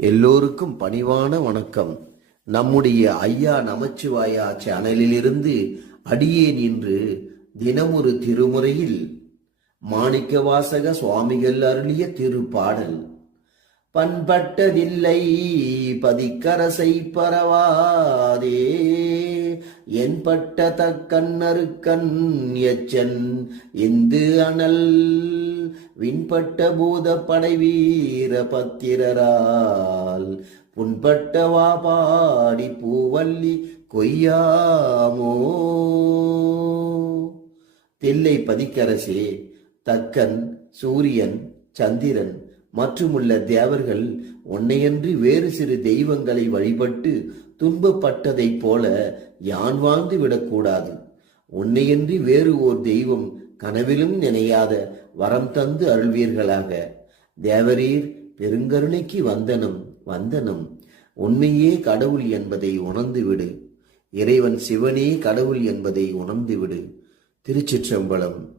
எல்லோருக்கும் பணிவான வணக்கம். நம்முடைய ஐயா நமச்சிவாயா சேனலிலிருந்து அடியேன் இன்று தினமொரு திருமுறையில் மாணிக்கவாசக சுவாமிகள் அருளிய திருப்பாடல். பண்பட்டதில்லை பதிக்கரசை பரவாதே என்பட்ட தக்கண்ணருக்கண் எச்சன் இந்து அனல் விண்பட்ட பூத படைவீர பத்திரரால் புண்பட்ட வாபாடி பூவல்லி கொய்யாமோ. தில்லை பதிக்கரசே, தக்கன், சூரியன், சந்திரன் மற்றுமுள்ள தேவர்கள் உன்னையன்றி வேறு சிறு தெய்வங்களை வழிபட்டு துன்பப்பட்டதைப் போல யான் வாழ்ந்து விடக்கூடாது. உன்னையன்றி வேறு ஓர் தெய்வம் கனவிலும் நினையாத வரம் தந்து அருள்வீர்களாக. தேவரீர் பெருங்கருணைக்கு வந்தனம் வந்தனம். உண்மையே கடவுள் என்பதை உணர்ந்துவிடு. இறைவன் சிவனே கடவுள் என்பதை உணர்ந்துவிடு. திருச்சிற்றம்பலம்.